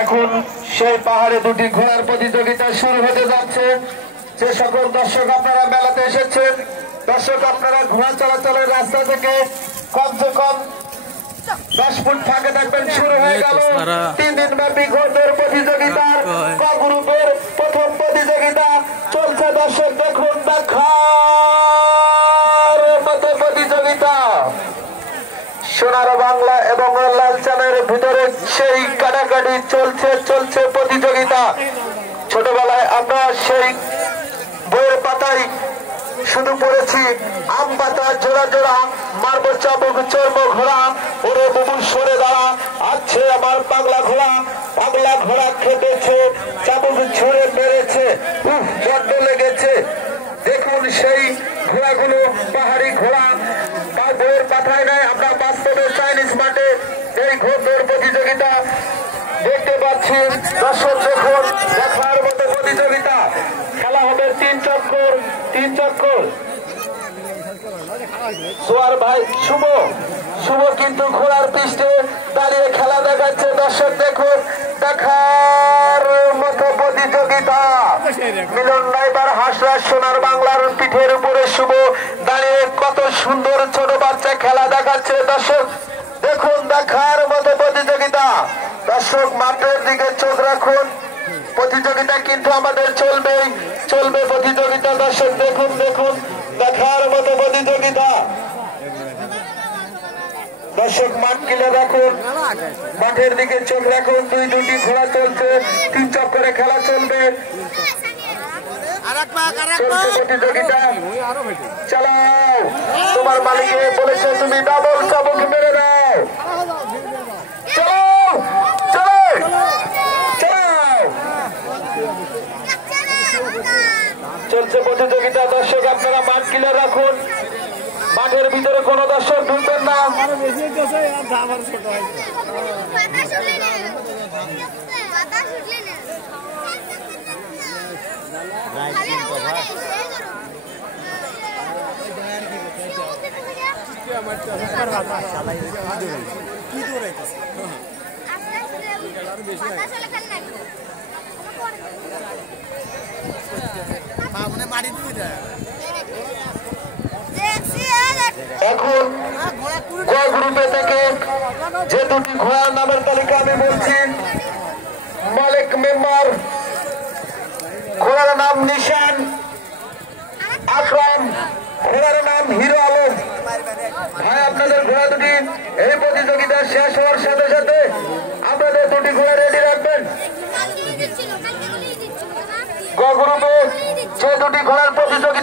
এখন সেই পাহাড়ে দুটি ঘোড়ার প্রতিযোগিতা শুরু হতে যাচ্ছে। যে সকল দর্শক আপনারা মেলাতে এসেছেন, দর্শক আপনারা ঘোড়া চলাচলের রাস্তা থেকে কমসে কম 10 ফুট ফাঁকে থাকবেন। শুরু হয়ে গেল 3 দিন ব্যাপী ঘোড়দৌড় প্রতিযোগিতার ক গ্রুপের প্রথম প্রতিযোগিতা চলছে। দর্শক দেখুন, দেখার মতো প্রতিযোগিতা সোনার বাংলা এবং লালচানের ভিতরে সেই কাটাকাটি চলছে প্রতিযোগিতা। ছোটবেলায় আমরা সেই বইয়ের পাতায় শুধু পড়েছি আম পাতা জোড়া জোড়া মারব চাবুক চর্ম ঘোড়া ওরে বুবু সরে দাঁড়া আছে আমার পাগলা ঘোড়া। পাগলা ঘোড়া খেটেছে, চাবুক ছুঁড়ে মেরেছে, বড্ড লেগেছে। দেখুন সেই ঘোড়াগুলো পাহাড়ি ঘোড়া, বইয়ের পাতায় নয়, আমরা বাস্তবে চাইনিজ মাঠে এই ঘোড়দৌড় প্রতিযোগিতা দেখতে পাচ্ছি। দর্শক দেখুন, দেখার মতো প্রতিযোগিতা। খেলা হবে 3 চক্কর। সোয়ার ভাই শুভ কিন্তু ঘোড়ার পৃষ্ঠে দাঁড়িয়ে খেলা দেখাচ্ছে। দর্শক দেখুন, দেখার মতো প্রতিযোগিতা। মিলন রাইবার হাসরাজ সোনার বাংলার পিঠের উপরে শুভ দাঁড়িয়ে কত সুন্দর ছোট বাচ্চা খেলা দেখাচ্ছে। দর্শক দেখুন, দেখার মতো প্রতিযোগিতা। দর্শক মাঠের দিকে চোখ রাখুন, প্রতিযোগিতা কিন্তু আমাদের চলবে প্রতিযোগিতা। দর্শক দেখুন, দেখার মতো প্রতিযোগিতা। দর্শক মাঠ কিলে রাখুন, মাঠের দিকে চোখ রাখুন। দুটি ঘোড়া চলছে, 3 চক্করে খেলা চলবে। প্রতিযোগিতা চালাও, তোমার মালিক বলেছে তুমি ডাবল চাবুক মেরে দাও। চলছে প্রতিযোগিতা। দর্শক আপনারা মাঠ কিলে রাখুন, মাঠের ভিতরে কোনো দর্শক ঢুকবেন না। এখন ক গ্রুপে থেকে যে দুটি ঘোড়ার নামের তালিকা আমি বলছি। মালিক মেম্বার, ঘোড়ার নাম নিশান আকরাম, ঘোড়ার নাম হিরো আলম। ভাই আপনাদের ঘোড়া দুটি এই প্রতিযোগিতা শেষ হওয়ার সাথে সাথে আপনাদের দুটি ঘোড়া রেডি রাখবেন। গ গ্রুপে যে দুটি ঘোড়ার প্রতিযোগিতা